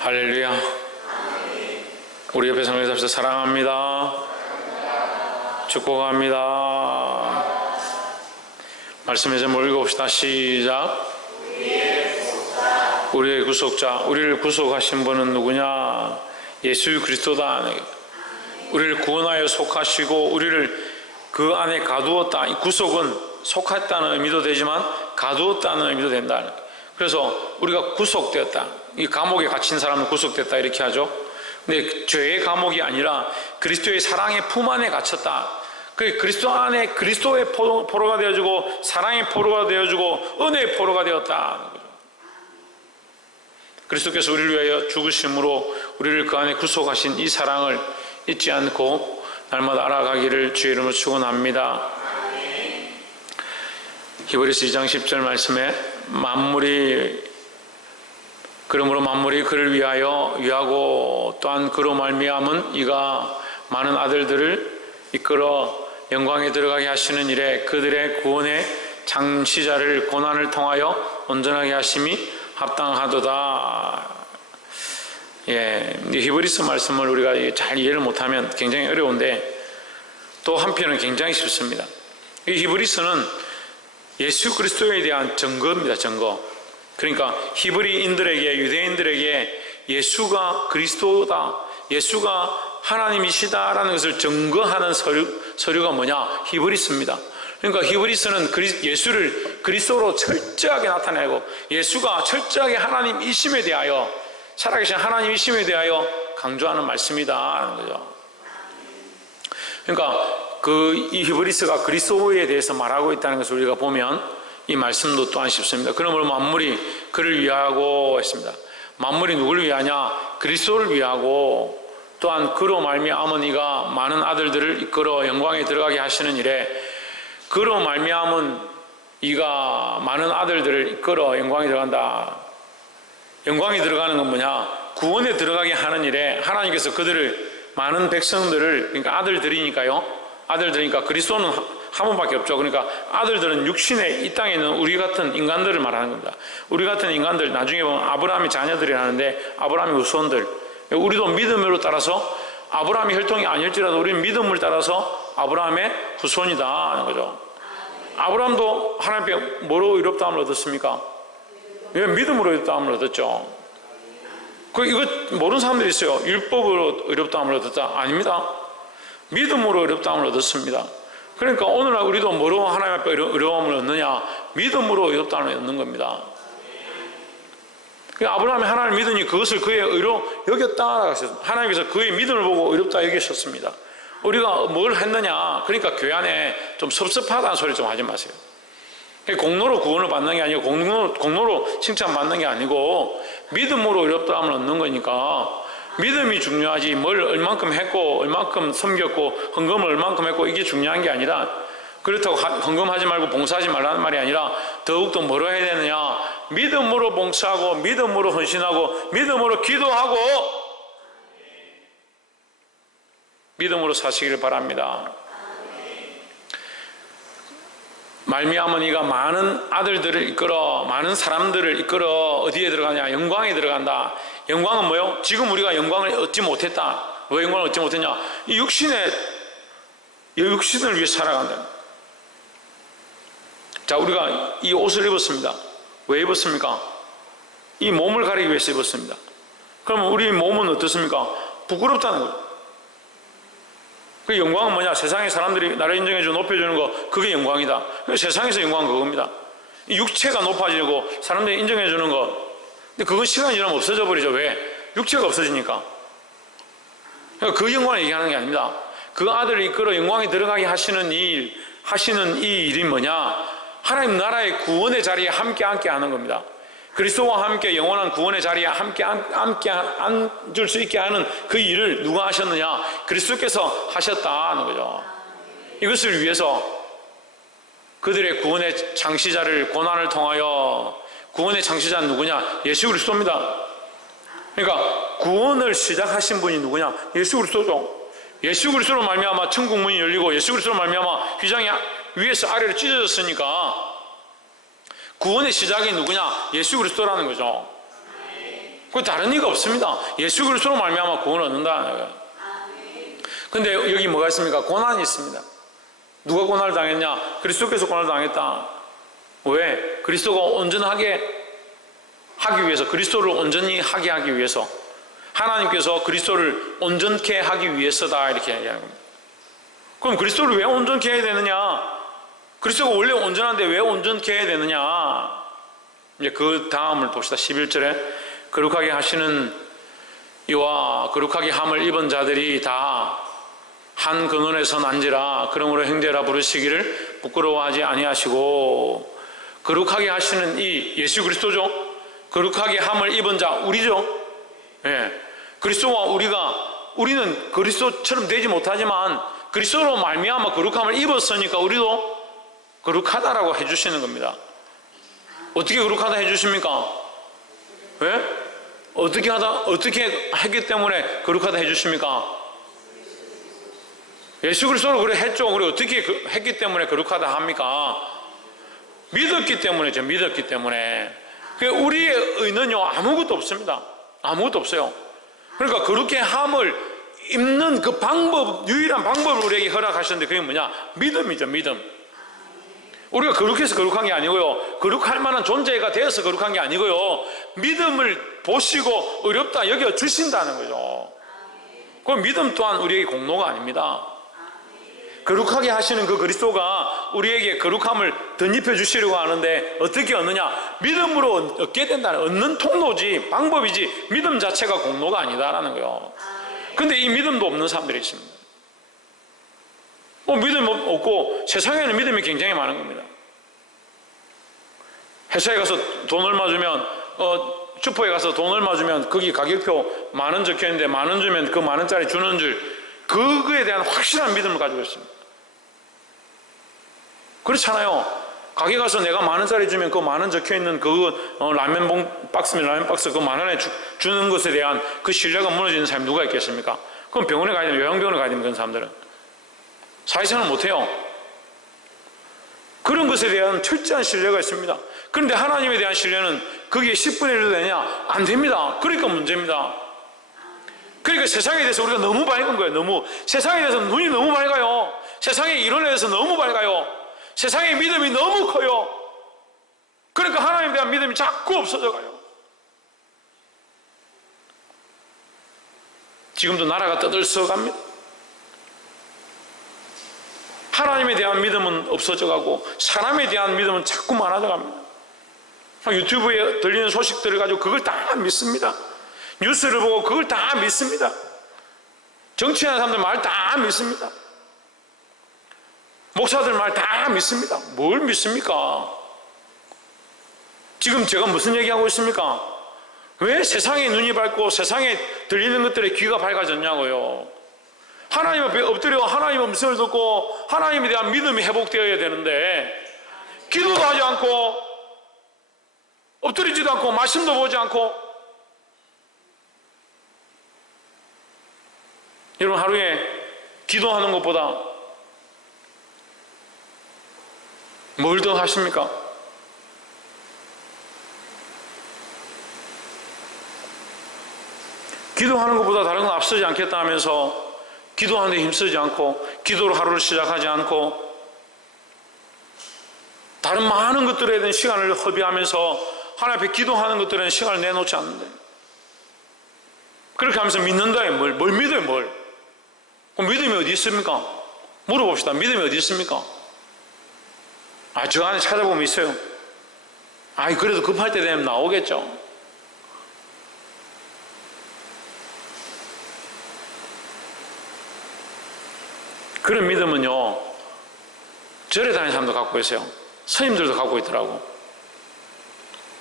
할렐루야. 우리 옆에 성도들 합시다. 사랑합니다. 축복합니다. 말씀에서 한번 읽어봅시다. 시작. 우리의 구속자, 우리를 구속하신 분은 누구냐? 예수 그리스도다. 우리를 구원하여 속하시고 우리를 그 안에 가두었다. 이 구속은 속했다는 의미도 되지만 가두었다는 의미도 된다. 그래서 우리가 구속되었다. 이 감옥에 갇힌 사람은 구속됐다 이렇게 하죠. 근데 죄의 감옥이 아니라 그리스도의 사랑의 품 안에 갇혔다. 그리스도 안에 그리스도의 포로가 되어주고 사랑의 포로가 되어주고 은혜의 포로가 되었다. 그리스도께서 우리를 위하여 죽으심으로 우리를 그 안에 구속하신 이 사랑을 잊지 않고 날마다 알아가기를 주의 이름으로 축원합니다. 히브리서 2장 10절 말씀에 그러므로 만물이 그를 위하여 위하고 또한 그로 말미암은 이가 많은 아들들을 이끌어 영광에 들어가게 하시는 일에 그들의 구원의 창시자를 고난을 통하여 온전하게 하심이 합당하도다. 히브리서 말씀을 우리가 잘 이해를 못하면 굉장히 어려운데 또 한편은 굉장히 쉽습니다. 이 히브리서는 예수 그리스도에 대한 증거입니다. 증거. 그러니까 히브리인들에게, 유대인들에게 예수가 그리스도다, 예수가 하나님이시다라는 것을 증거하는 서류가 뭐냐? 히브리서입니다. 그러니까 히브리서는 예수를 그리스도로 철저하게 나타내고 예수가 철저하게 하나님이심에 대하여, 살아계신 하나님이심에 대하여 강조하는 말씀이다 하는 거죠. 그러니까 이 히브리서가 그리스도에 대해서 말하고 있다는 것을 우리가 보면 이 말씀도 또한 쉽습니다. 그러므로 만물이 그를 위하고 했습니다. 만물이 누구를 위하냐? 그리스도를 위하고 또한 그로 말미암은 이가 많은 아들들을 이끌어 영광에 들어가게 하시는 일에 그로 말미암은 이가 많은 아들들을 이끌어 영광에 들어간다. 영광에 들어가는 건 뭐냐? 구원에 들어가게 하는 일에 하나님께서 그들을 많은 백성들을, 그러니까 아들들이니까요. 아들들이니까 그리스도는 한 분밖에 없죠. 그러니까 아들들은 육신의 이 땅에 있는 우리 같은 인간들을 말하는 겁니다. 우리 같은 인간들, 나중에 보면 아브라함의 자녀들이라는데 아브라함의 후손들, 우리도 믿음으로 따라서 아브라함의 혈통이 아닐지라도 우리는 믿음을 따라서 아브라함의 후손이다 하는 거죠. 아브라함도 하나님께 뭐로 의롭다함을 얻었습니까? 믿음으로 의롭다함을 얻었죠. 이거 모르는 사람들이 있어요. 율법으로 의롭다함을 얻었다. 아닙니다. 믿음으로 의롭다함을 얻었습니다. 그러니까 오늘날 우리도 뭐로 하나님 앞에 의로움을 얻느냐? 믿음으로 의롭다함을 얻는 겁니다. 아브라함이 하나님을 믿으니 그것을 그의 의로 여겼다. 하나님께서 그의 믿음을 보고 의롭다 여기셨습니다. 우리가 뭘 했느냐? 그러니까 교회 안에 좀 섭섭하다는 소리 좀 하지 마세요. 공로로 구원을 받는 게 아니고 공로로 칭찬받는 게 아니고 믿음으로 의롭다함을 얻는 거니까 믿음이 중요하지 뭘 얼만큼 했고 얼만큼 섬겼고 헌금을 얼만큼 했고 이게 중요한 게 아니라, 그렇다고 헌금하지 말고 봉사하지 말라는 말이 아니라 더욱더 뭐로 해야 되느냐? 믿음으로 봉사하고 믿음으로 헌신하고 믿음으로 기도하고 믿음으로 사시기를 바랍니다. 말미암은 이가 많은 아들들을 이끌어, 많은 사람들을 이끌어 어디에 들어가냐? 영광에 들어간다. 영광은 뭐요? 지금 우리가 영광을 얻지 못했다. 왜 영광을 얻지 못했냐? 이 육신을 위해서 살아간다. 자, 우리가 이 옷을 입었습니다. 왜 입었습니까? 이 몸을 가리기 위해서 입었습니다. 그러면 우리 몸은 어떻습니까? 부끄럽다는 거예요. 그 영광은 뭐냐? 세상의 사람들이 나를 인정해주고 높여주는 거, 그게 영광이다. 세상에서 영광은 그겁니다. 이 육체가 높아지고 사람들이 인정해주는 거, 근데 그건 시간이 지나면 없어져 버리죠. 왜? 육체가 없어지니까. 그러니까 그 영광을 얘기하는 게 아닙니다. 그 아들을 이끌어 영광에 들어가게 하시는 이 일이 뭐냐? 하나님 나라의 구원의 자리에 함께 하는 겁니다. 그리스도와 함께 영원한 구원의 자리에 함께 앉을 수 있게 하는 그 일을 누가 하셨느냐? 그리스도께서 하셨다는 거죠. 이것을 위해서 그들의 구원의 창시자를 고난을 통하여, 구원의 창시자는 누구냐? 예수 그리스도입니다. 그러니까 구원을 시작하신 분이 누구냐? 예수 그리스도죠. 예수 그리스도로 말미암아 천국 문이 열리고 예수 그리스도로 말미암아 휘장이 위에서 아래로 찢어졌으니까 구원의 시작이 누구냐? 예수 그리스도라는 거죠. 그 다른 이유가 없습니다. 예수 그리스도로 말미암아 구원을 얻는다는 거예요. 근데 여기 뭐가 있습니까? 고난이 있습니다. 누가 고난을 당했냐? 그리스도께서 고난을 당했다. 왜? 그리스도가 온전하게 하기 위해서, 그리스도를 온전히 하게 하기 위해서, 하나님께서 그리스도를 온전케 하기 위해서다, 이렇게 얘기하는 겁니다. 그럼 그리스도를 왜 온전케 해야 되느냐? 그리스도가 원래 온전한데 왜 온전케 해야 되느냐? 이제 그 다음을 봅시다. 11절에 거룩하게 하시는 이와 거룩하게 함을 입은 자들이 다 한 근원에서 난지라 그러므로 형제라 부르시기를 부끄러워하지 아니하시고, 거룩하게 하시는 이 예수 그리스도죠. 거룩하게 함을 입은 자 우리죠. 예. 그리스도와 우리는 그리스도처럼 되지 못하지만 그리스도로 말미암아 거룩함을 입었으니까 우리도 거룩하다라고 해주시는 겁니다. 어떻게 거룩하다 해주십니까? 예? 어떻게 했기 때문에 거룩하다 해주십니까? 예수 그리스도로 그래 했죠. 그래 어떻게 했기 때문에 거룩하다 합니까? 믿었기 때문이죠. 믿었기 때문에. 우리의 의는요 아무것도 없습니다. 아무것도 없어요. 그러니까 거룩해 함을 입는 그 방법, 유일한 방법을 우리에게 허락하셨는데 그게 뭐냐? 믿음이죠. 믿음. 우리가 거룩해서 거룩한 게 아니고요, 거룩할 만한 존재가 되어서 거룩한 게 아니고요, 믿음을 보시고 어렵다 여겨 주신다는 거죠. 그 믿음 또한 우리에게 공로가 아닙니다. 거룩하게 하시는 그 그리스도가 우리에게 거룩함을 덧입혀 주시려고 하는데 어떻게 얻느냐? 믿음으로 얻게 된다는, 얻는 통로지 방법이지 믿음 자체가 공로가 아니다라는 거예요. 근데 이 믿음도 없는 사람들이 있습니다. 믿음 없고, 세상에는 믿음이 굉장히 많은 겁니다. 회사에 가서 돈 얼마 주면, 슈퍼에 가서 돈 얼마 주면 거기 가격표 10,000원 적혀 있는데 10,000원 주면 그 10,000원짜리 주는 줄, 그거에 대한 확실한 믿음을 가지고 있습니다. 그렇잖아요. 가게 가서 내가 10,000원짜리 주면 그 10,000원 적혀 있는 그 라면 박스면 라면 박스 그 10,000원에 주는 것에 대한 그 신뢰가 무너지는 사람이 누가 있겠습니까? 그럼 병원에 가야 되면, 요양병원에 가야 되면 그런 사람들은 사회생활을 못해요. 그런 것에 대한 철저한 신뢰가 있습니다. 그런데 하나님에 대한 신뢰는 거기에 10분의 1도 되냐? 안 됩니다. 그러니까 문제입니다. 그러니까 세상에 대해서 우리가 너무 밝은 거예요. 세상에 대해서 눈이 너무 밝아요. 세상의 이론에 대해서 너무 밝아요. 세상의 믿음이 너무 커요. 그러니까 하나님에 대한 믿음이 자꾸 없어져 가요. 지금도 나라가 떠들썩합니다. 하나님에 대한 믿음은 없어져 가고 사람에 대한 믿음은 자꾸 많아져 갑니다. 유튜브에 들리는 소식들을 가지고 그걸 다 믿습니다. 뉴스를 보고 그걸 다 믿습니다. 정치하는 사람들 말 다 믿습니다. 목사들 말 다 믿습니다. 뭘 믿습니까? 지금 제가 무슨 얘기하고 있습니까? 왜 세상에 눈이 밝고 세상에 들리는 것들에 귀가 밝아졌냐고요. 하나님 앞에 엎드려 하나님 음성을 듣고 하나님에 대한 믿음이 회복되어야 되는데, 기도도 하지 않고 엎드리지도 않고 말씀도 보지 않고, 여러분 하루에 기도하는 것보다 뭘 더 하십니까? 기도하는 것보다 다른 건 앞서지 않겠다 하면서 기도하는 데 힘쓰지 않고, 기도로 하루를 시작하지 않고, 다른 많은 것들에 대한 시간을 허비하면서 하나님 앞에 기도하는 것들에는 시간을 내놓지 않는데, 그렇게 하면서 믿는다에 뭘 믿어요? 뭘? 그럼 믿음이 어디 있습니까? 물어봅시다. 믿음이 어디 있습니까? 저 안에 찾아보면 있어요. 그래도 급할 때 되면 나오겠죠. 그런 믿음은요, 절에 다니는 사람도 갖고 있어요. 스님들도 갖고 있더라고.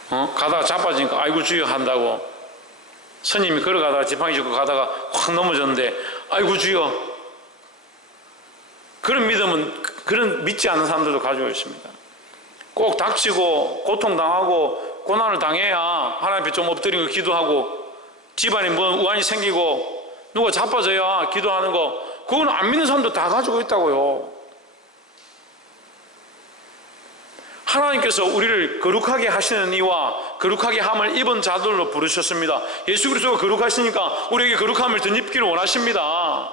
가다가 자빠지니까 아이고 주여 한다고. 스님이 걸어가다가 지팡이 짚고 가다가 확 넘어졌는데 아이고 주여. 그런 믿음은 그런 믿지 않는 사람들도 가지고 있습니다. 꼭 닥치고 고통당하고 고난을 당해야 하나님 앞에 좀 엎드리고 기도하고, 집안에 뭐 우환이 생기고 누가 자빠져야 기도하는 거, 그건 안 믿는 사람도 다 가지고 있다고요. 하나님께서 우리를 거룩하게 하시는 이와 거룩하게 함을 입은 자들로 부르셨습니다. 예수 그리스도가 거룩하시니까 우리에게 거룩함을 덧입기를 원하십니다.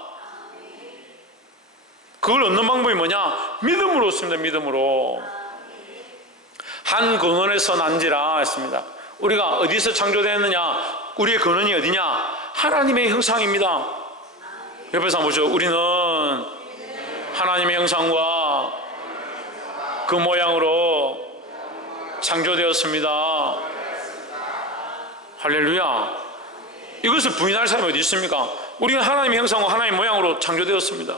그걸 얻는 방법이 뭐냐? 믿음으로 얻습니다. 믿음으로. 한 근원에서 난지라 했습니다. 우리가 어디서 창조되었느냐? 우리의 근원이 어디냐? 하나님의 형상입니다. 옆에서 한번 보죠. 우리는 하나님의 형상과 그 모양으로 창조되었습니다. 할렐루야. 이것을 부인할 사람이 어디 있습니까? 우리는 하나님의 형상과 하나님의 모양으로 창조되었습니다.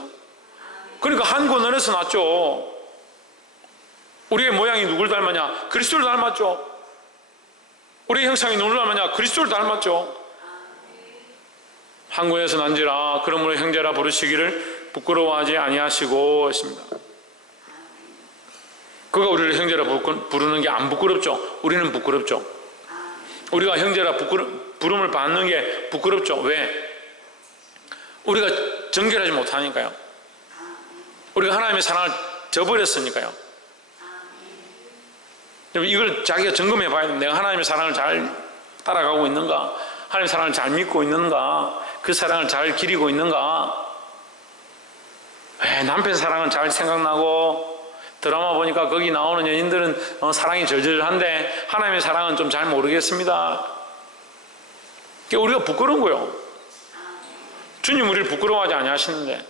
그러니까 한 근원에서 났죠. 우리의 모양이 누굴 닮았냐? 그리스도를 닮았죠. 우리의 형상이 누굴 닮았냐? 그리스도를 닮았죠. 한 근원에서 난지라 그러므로 형제라 부르시기를 부끄러워하지 아니하시고 했습니다. 그가 우리를 형제라 부르는 게 안 부끄럽죠. 우리는 부끄럽죠. 우리가 형제라 부름을 받는 게 부끄럽죠. 왜? 우리가 정결하지 못하니까요. 우리가 하나님의 사랑을 저버렸으니까요. 이걸 자기가 점검해 봐야 됩니다. 내가 하나님의 사랑을 잘 따라가고 있는가? 하나님의 사랑을 잘 믿고 있는가? 그 사랑을 잘 기리고 있는가? 왜 남편 사랑은 잘 생각나고 드라마 보니까 거기 나오는 연인들은 사랑이 절절한데 하나님의 사랑은 좀 잘 모르겠습니다. 우리가 부끄러운 거예요. 주님 우리를 부끄러워하지 아니하시는데.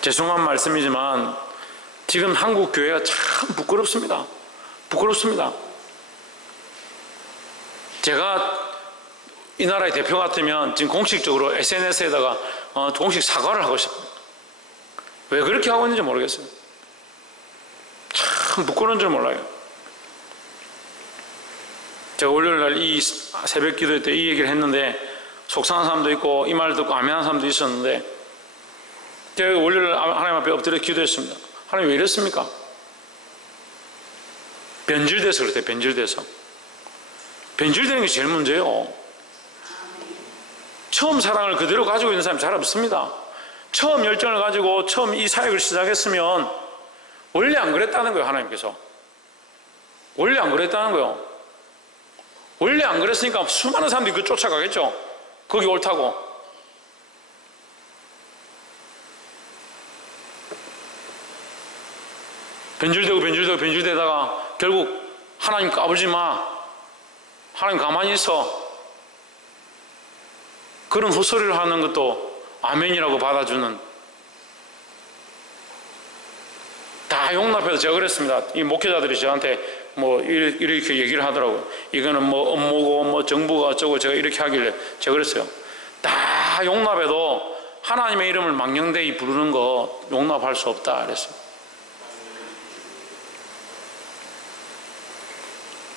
죄송한 말씀이지만 지금 한국 교회가 참 부끄럽습니다. 부끄럽습니다. 제가 이 나라의 대표 같으면 지금 공식적으로 SNS에다가 공식 사과를 하고 싶어요. 왜 그렇게 하고 있는지 모르겠어요. 참 부끄러운 줄 몰라요. 제가 월요일날 이 새벽 기도 때 이 얘기를 했는데 속상한 사람도 있고 이 말을 듣고 아멘한 사람도 있었는데 제가 월요일 하나님 앞에 엎드려 기도했습니다. 하나님 왜 이랬습니까? 변질돼서 그렇대요. 변질돼서. 변질되는 게 제일 문제예요. 처음 사랑을 그대로 가지고 있는 사람이 잘 없습니다. 처음 열정을 가지고 처음 이 사역을 시작했으면 원래 안 그랬다는 거예요. 하나님께서. 원래 안 그랬다는 거예요. 원래 안 그랬으니까 수많은 사람들이 그 쫓아가겠죠. 거기 옳다고. 변질되다가 결국 하나님 까불지 마. 하나님 가만히 있어. 그런 헛소리를 하는 것도 아멘이라고 받아주는. 다 용납해서 제가 그랬습니다. 이 목회자들이 저한테 뭐 이렇게 얘기를 하더라고요. 이거는 뭐 업무고 뭐 정부가 어쩌고 제가 이렇게 하길래 제가 그랬어요. 다 용납해도 하나님의 이름을 망령되이 부르는 거 용납할 수 없다 그랬어요.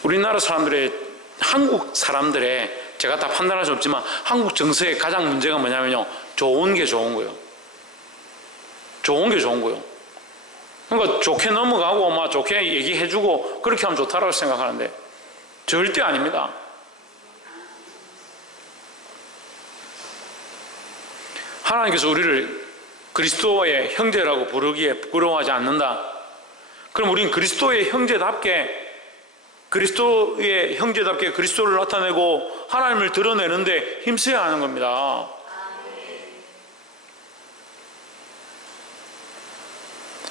우리나라 사람들의, 한국 사람들의, 제가 다 판단할 수 없지만 한국 정서의 가장 문제가 뭐냐면요, 좋은 게 좋은 거예요. 좋은 게 좋은 거예요. 그러니까 좋게 넘어가고 막 좋게 얘기해주고 그렇게 하면 좋다라고 생각하는데 절대 아닙니다. 하나님께서 우리를 그리스도의 형제라고 부르기에 부끄러워하지 않는다. 그럼 우리는 그리스도의 형제답게 그리스도를 나타내고 하나님을 드러내는데 힘써야 하는 겁니다. 아멘.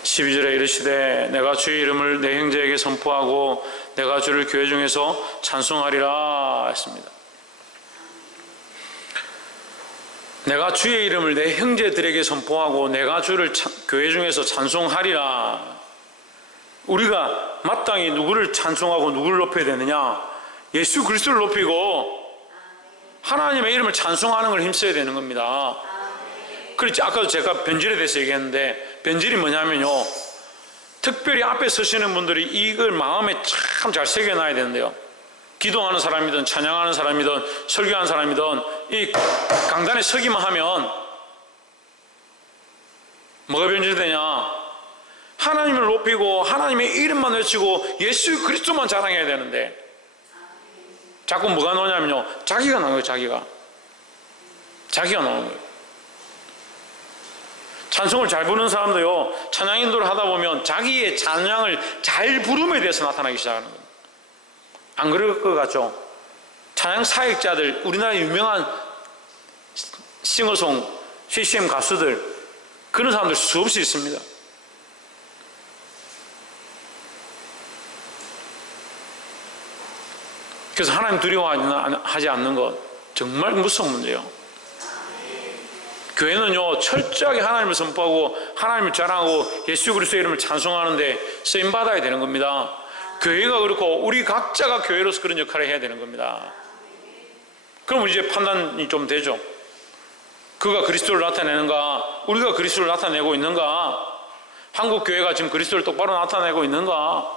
12절에 이르시되 내가 주의 이름을 내 형제에게 선포하고 내가 주를 교회 중에서 찬송하리라 했습니다. 내가 주의 이름을 내 형제들에게 선포하고 내가 주를 교회 중에서 찬송하리라. 우리가 마땅히 누구를 찬송하고 누구를 높여야 되느냐? 예수 그리스도를 높이고 하나님의 이름을 찬송하는 걸 힘써야 되는 겁니다. 그렇지. 아까도 제가 변질에 대해서 얘기했는데 변질이 뭐냐면요, 특별히 앞에 서시는 분들이 이걸 마음에 참 잘 새겨놔야 되는데요, 기도하는 사람이든 찬양하는 사람이든 설교하는 사람이든 이 강단에 서기만 하면 뭐가 변질되냐? 하나님을 높이고 하나님의 이름만 외치고 예수 그리스도만 자랑해야 되는데 자꾸 뭐가 나오냐면요, 자기가 나오는 거예요. 자기가 나오는 거예요. 찬송을 잘 부르는 사람도요, 찬양 인도를 하다 보면 자기의 찬양을 잘 부름에 대해서 나타나기 시작하는 겁니다. 안 그럴 것 같죠? 찬양 사역자들, 우리나라 유명한 싱어송, CCM 가수들, 그런 사람들 수없이 있습니다. 그래서 하나님 두려워하지 않는 것 정말 무서운 문제예요. 교회는요, 철저하게 하나님을 선포하고 하나님을 자랑하고 예수 그리스도의 이름을 찬송하는데 쓰임받아야 되는 겁니다. 교회가 그렇고 우리 각자가 교회로서 그런 역할을 해야 되는 겁니다. 그럼 이제 판단이 좀 되죠. 그가 그리스도를 나타내는가, 우리가 그리스도를 나타내고 있는가, 한국 교회가 지금 그리스도를 똑바로 나타내고 있는가,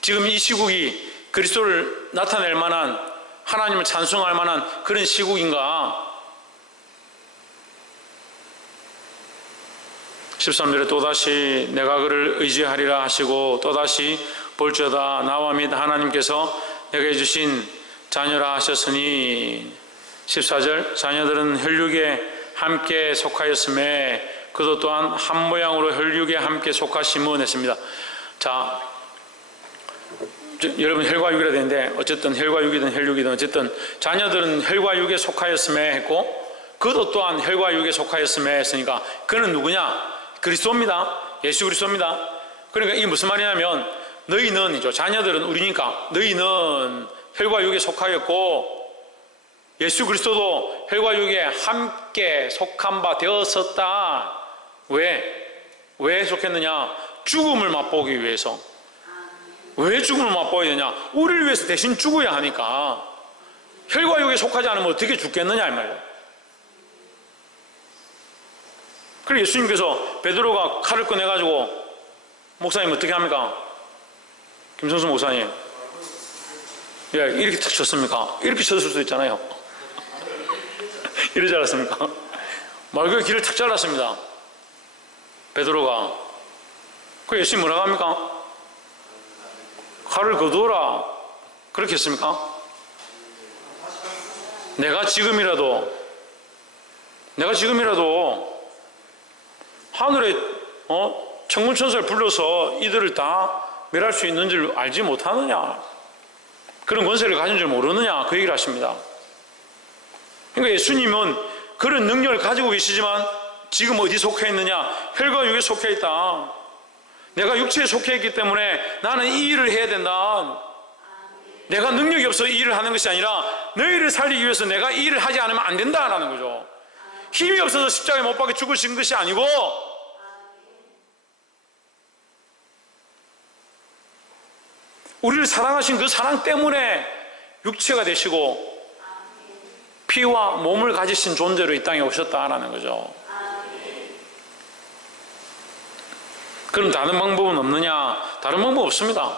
지금 이 시국이 그리스도를 나타낼 만한, 하나님을 찬송할 만한 그런 시국인가. 13절에 또다시 내가 그를 의지하리라 하시고 또다시 볼지어다 나와 및 하나님께서 내게 주신 자녀라 하셨으니 14절 자녀들은 혈육에 함께 속하였음에 그도 또한 한 모양으로 혈육에 함께 속하심은 했습니다. 자, 여러분 혈과 육이라 되는데 어쨌든 혈과 육이든 혈육이든 어쨌든 자녀들은 혈과 육에 속하였음에 했고 그도 또한 혈과 육에 속하였음에 했으니까 그는 누구냐? 그리스도입니다. 예수 그리스도입니다. 그러니까 이게 무슨 말이냐면 너희는 이죠. 자녀들은 우리니까 너희는 혈과 육에 속하였고 예수 그리스도도 혈과 육에 함께 속한 바 되었었다. 왜 속했느냐? 죽음을 맛보기 위해서. 왜 죽음을 맛보아야 되냐? 우리를 위해서 대신 죽어야 하니까. 혈과 육에 속하지 않으면 어떻게 죽겠느냐 이 말이에요. 그래서 예수님께서 베드로가 칼을 꺼내가지고 목사님 어떻게 합니까? 김성수 목사님 이렇게 탁 쳤습니까? 이렇게 쳤을 수도 있잖아요. 이러지 않았습니까? 말그의 길을 탁 잘랐습니다. 베드로가. 그 예수님 뭐라고 합니까? 칼을 거두어라 그렇게 했습니까? 내가 지금이라도 하늘에 천군천사를 불러서 이들을 다 멸할 수 있는 줄 알지 못하느냐? 그런 권세를 가진 줄 모르느냐? 그 얘기를 하십니다. 그러니까 예수님은 그런 능력을 가지고 계시지만 지금 어디 속해 있느냐? 혈과 육에 속해 있다. 내가 육체에 속해 있기 때문에 나는 이 일을 해야 된다. 내가 능력이 없어 이 일을 하는 것이 아니라 너희를 살리기 위해서 내가 이 일을 하지 않으면 안 된다라는 거죠. 힘이 없어서 십자가에 못 박혀 죽으신 것이 아니고 우리를 사랑하신 그 사랑 때문에 육체가 되시고 피와 몸을 가지신 존재로 이 땅에 오셨다라는 거죠. 그럼 다른 방법은 없느냐? 다른 방법 없습니다.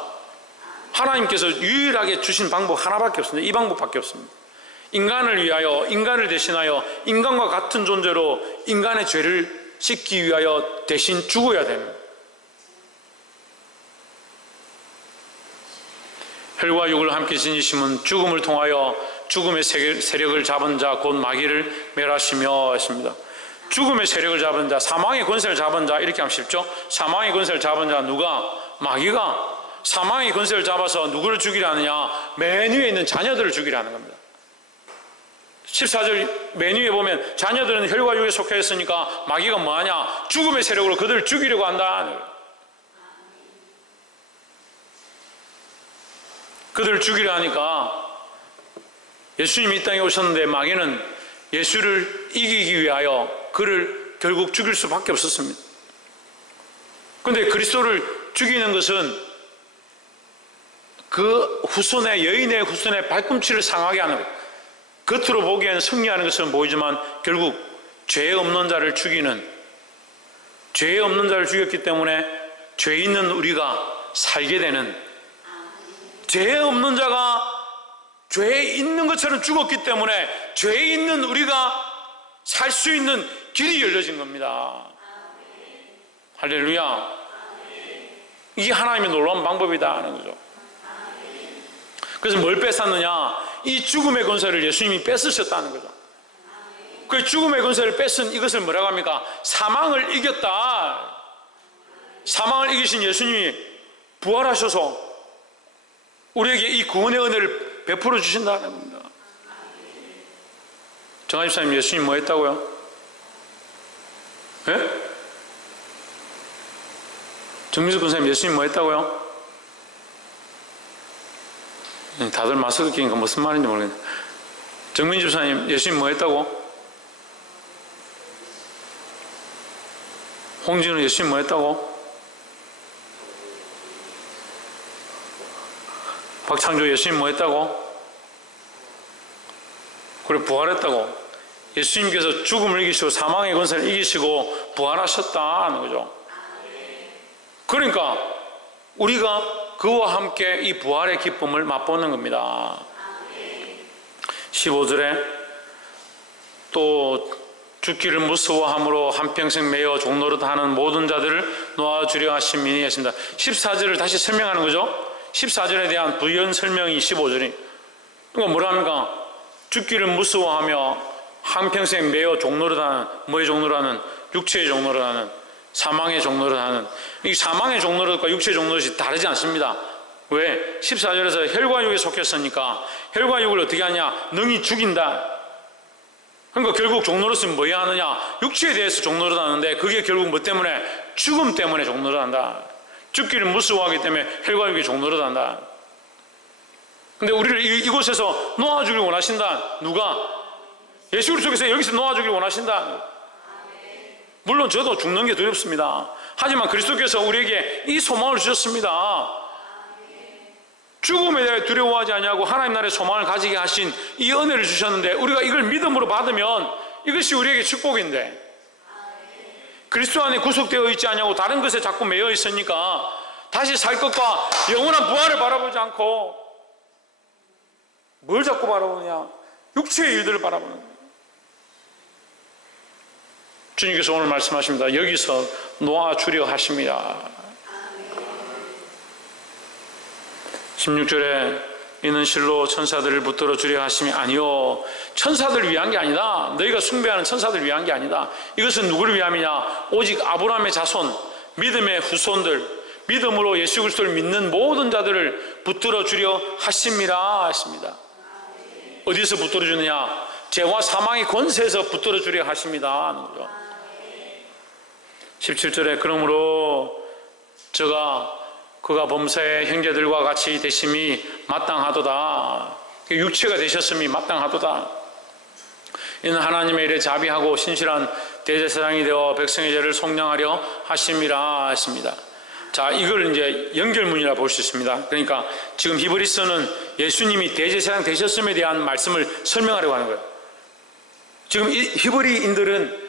하나님께서 유일하게 주신 방법 하나밖에 없습니다. 이 방법밖에 없습니다. 인간을 위하여, 인간을 대신하여 인간과 같은 존재로 인간의 죄를 씻기 위하여 대신 죽어야 됩니다. 혈과 육을 함께 지니심은 죽음을 통하여 죽음의 세력을 잡은 자 곧 마귀를 멸하시며 했습니다. 죽음의 세력을 잡은 자, 사망의 권세를 잡은 자 이렇게 하면 쉽죠? 사망의 권세를 잡은 자 누가? 마귀가 사망의 권세를 잡아서 누구를 죽이려 하느냐? 맨 위에 있는 자녀들을 죽이려 하는 겁니다. 14절 맨 위에 보면 자녀들은 혈과 육에 속해 있으니까 마귀가 뭐하냐? 죽음의 세력으로 그들을 죽이려고 한다. 그들을 죽이려 하니까 예수님이 이 땅에 오셨는데 마귀는 예수를 이기기 위하여 그를 결국 죽일 수밖에 없었습니다. 그런데 그리스도를 죽이는 것은 그 후손의 여인의 후손의 발꿈치를 상하게 하는 것. 겉으로 보기에는 승리하는 것은 보이지만 결국 죄 없는 자를 죽이는, 죄 없는 자를 죽였기 때문에 죄 있는 우리가 살게 되는, 죄 없는 자가 죄 있는 것처럼 죽었기 때문에 죄 있는 우리가 살 수 있는 길이 열려진 겁니다. 할렐루야. 이게 하나님의 놀라운 방법이다 하는 거죠. 그래서 뭘 뺏었느냐? 이 죽음의 권세를 예수님이 뺏으셨다는 거죠. 그 죽음의 권세를 뺏은 이것을 뭐라고 합니까? 사망을 이겼다. 사망을 이기신 예수님이 부활하셔서 우리에게 이 구원의 은혜를 베풀어 주신다는 겁니다. 정한 집사님, 예수님 뭐 했다고요? 예? 정민수 권사님, 예수님 뭐 했다고요? 다들 마스크 끼니까 무슨 말인지 모르겠네. 정민주 집사님, 예수님 뭐 했다고? 홍진우 예수님 뭐 했다고? 박창조 예수님 뭐 했다고? 그래, 부활했다고. 예수님께서 죽음을 이기시고 사망의 권세를 이기시고 부활하셨다는 거죠. 그러니까 우리가 그와 함께 이 부활의 기쁨을 맛보는 겁니다. 15절에 또 죽기를 무서워함으로 한평생 매여 종노릇하는 모든 자들을 놓아주려 하심이니 했습니다. 14절을 다시 설명하는 거죠. 14절에 대한 부연 설명이 15절이. 그러니까 뭐라 합니까? 죽기를 무서워하며 한평생 매여 종노릇하는, 뭐의 종노릇하는? 육체의 종노릇하는, 사망의 종노릇하는. 이 사망의 종노릇과 육체의 종노릇이 다르지 않습니다. 왜? 14절에서 혈과 육에 속했으니까 혈과 육을 어떻게 하냐? 능히 죽인다. 그러니까 결국 종노릇은 뭐야 하느냐? 육체에 대해서 종노릇하는데 그게 결국 뭐 때문에? 죽음 때문에 종노릇한다. 죽기를 무서워하기 때문에 혈과 육이 종노릇한다. 근데 우리를 이곳에서 놓아주길 원하신다. 누가? 예수 그리스도께서 여기서 놓아주길 원하신다. 물론 저도 죽는 게 두렵습니다. 하지만 그리스도께서 우리에게 이 소망을 주셨습니다. 죽음에 대해 두려워하지 아니하고 하나님 나라의 소망을 가지게 하신 이 은혜를 주셨는데 우리가 이걸 믿음으로 받으면 이것이 우리에게 축복인데 그리스도 안에 구속되어 있지 아니하고 다른 것에 자꾸 매여 있으니까 다시 살 것과 영원한 부활을 바라보지 않고 뭘 자꾸 바라보느냐? 육체의 일들을 바라보는 거예요. 주님께서 오늘 말씀하십니다. 여기서 놓아주려 하십니다. 16절에 이는 실로 천사들을 붙들어 주려 하심이 아니요 천사들을 위한 게 아니다. 너희가 숭배하는 천사들을 위한 게 아니다. 이것은 누구를 위함이냐? 오직 아브라함의 자손, 믿음의 후손들, 믿음으로 예수 그리스도를 믿는 모든 자들을 붙들어 주려 하심이라 했습니다. 어디서 붙들어 주느냐? 죄와 사망의 권세에서 붙들어 주려 하십니다 하는 거죠. 17절에 그러므로 그가 범사의 형제들과 같이 되심이 마땅하도다. 육체가 되셨음이 마땅하도다. 이는 하나님의 일에 자비하고 신실한 대제사장이 되어 백성의 죄를 속량하려 하심이라 했습니다. 자, 이걸 이제 연결문이라 볼 수 있습니다. 그러니까 지금 히브리서는 예수님이 대제사장 되셨음에 대한 말씀을 설명하려고 하는 거예요. 지금 이 히브리인들은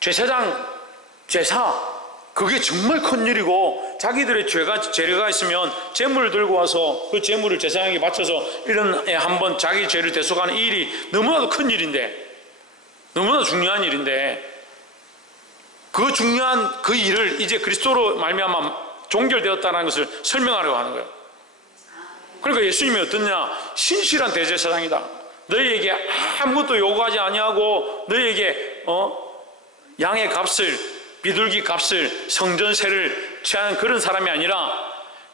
제사, 그게 정말 큰 일이고 자기들의 죄가 있으면 제물을 들고 와서 그 제물을 제사장에게 바쳐서 1년에 한 번 자기 죄를 대속하는 이 일이 너무나도 큰 일인데, 너무나 중요한 일인데, 그 중요한 그 일을 이제 그리스도로 말미암아 종결되었다는 것을 설명하려고 하는 거예요. 그러니까 예수님이 어떻냐? 신실한 대제사장이다. 너희에게 아무것도 요구하지 아니하고 너희에게 양의 값을, 비둘기 값을, 성전세를 취하는 그런 사람이 아니라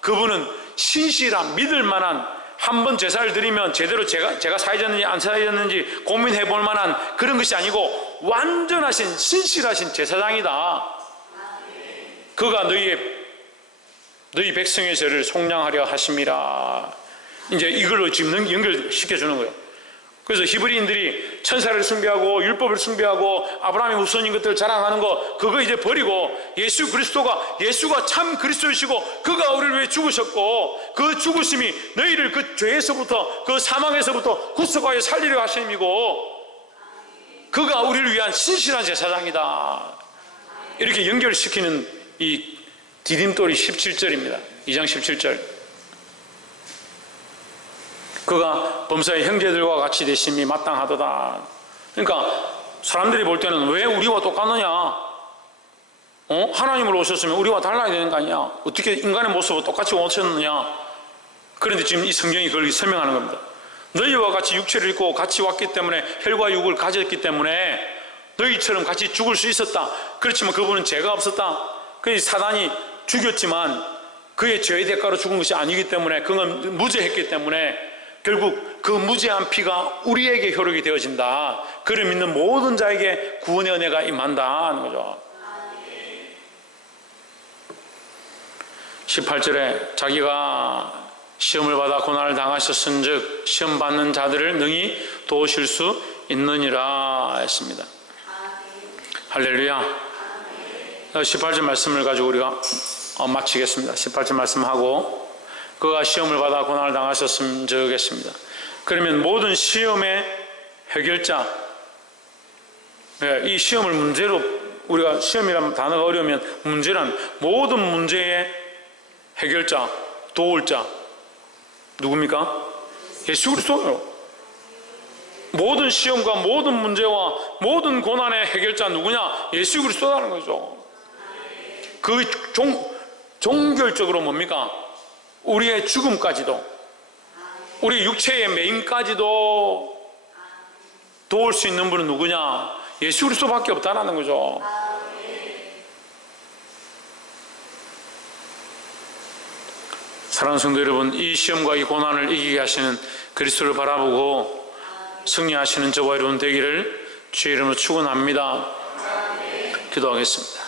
그분은 신실한, 믿을 만한, 한 번 제사를 드리면 제대로 제가 사해졌는지 안 사해졌는지 고민해 볼 만한 그런 것이 아니고 완전하신 신실하신 제사장이다. 그가 너희 백성의 죄를 속량하려 하심이라. 이제 이걸로 지금 연결시켜 주는 거예요. 그래서 히브리인들이 천사를 숭배하고 율법을 숭배하고 아브라함의 후손인 것들을 자랑하는 거, 그거 이제 버리고 예수가 참 그리스도이시고 그가 우리를 위해 죽으셨고 그 죽으심이 너희를 그 죄에서부터, 그 사망에서부터 구속하여 살리려 하심이고 그가 우리를 위한 신실한 제사장이다. 이렇게 연결시키는 이 디딤돌이 17절입니다. 2장 17절. 그가 범사의 형제들과 같이 되심이 마땅하도다. 그러니까 사람들이 볼 때는 왜 우리와 똑같느냐? 하나님으로 오셨으면 우리와 달라야 되는 거 아니야? 어떻게 인간의 모습으로 똑같이 오셨느냐? 그런데 지금 이 성경이 그걸 설명하는 겁니다. 너희와 같이 육체를 입고 같이 왔기 때문에 혈과 육을 가졌기 때문에 너희처럼 같이 죽을 수 있었다. 그렇지만 그분은 죄가 없었다. 그 사단이 죽였지만 그의 죄의 대가로 죽은 것이 아니기 때문에 그건 무죄했기 때문에 결국 그 무죄한 피가 우리에게 효력이 되어진다. 그를 믿는 모든 자에게 구원의 은혜가 임한다 하는 거죠. 18절에 자기가 시험을 받아 고난을 당하셨은즉 시험 받는 자들을 능히 도우실 수 있느니라 했습니다. 할렐루야. 18절 말씀을 가지고 우리가 마치겠습니다. 18절 말씀하고 그가 시험을 받아 고난을 당하셨음즉 했습니다. 그러면 모든 시험의 해결자, 이 시험을 문제로, 우리가 시험이라는 단어가 어려우면 문제란 모든 문제의 해결자, 도울 자 누굽니까? 예수 그리스도예요. 모든 시험과 모든 문제와 모든 고난의 해결자 누구냐? 예수 그리스도라는 거죠. 그 종결적으로 뭡니까? 우리의 죽음까지도, 우리 육체의 매임까지도 도울 수 있는 분은 누구냐? 예수 그리스도밖에 없다는 거죠. 사랑하는 성도 여러분, 이 시험과 이 고난을 이기게 하시는 그리스도를 바라보고 승리하시는 저와 여러분 되기를 주의 이름으로 축원합니다. 기도하겠습니다.